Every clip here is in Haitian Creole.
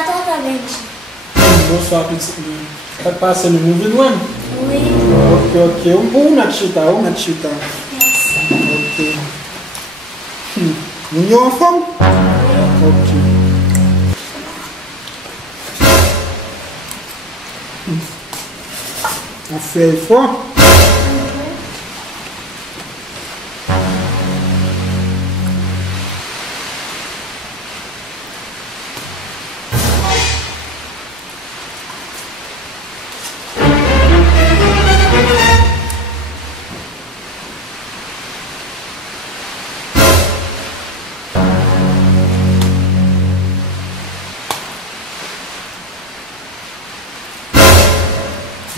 attends ta bench. Bonsoir, petit. Ça passe le mauvais loin. Oui. Ok. On a chita. Merci. Ok. Vous êtes en forme? Ok. On fait effort.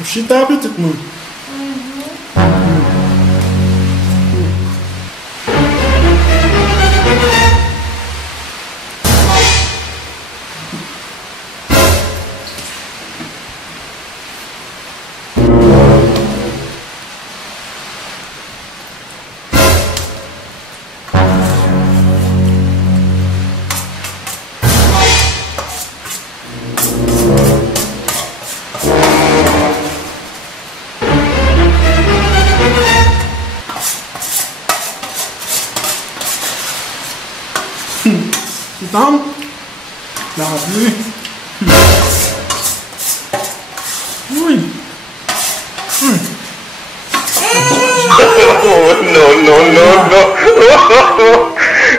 Chita, petit monde. Então, dá uma vez. Ui.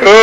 No.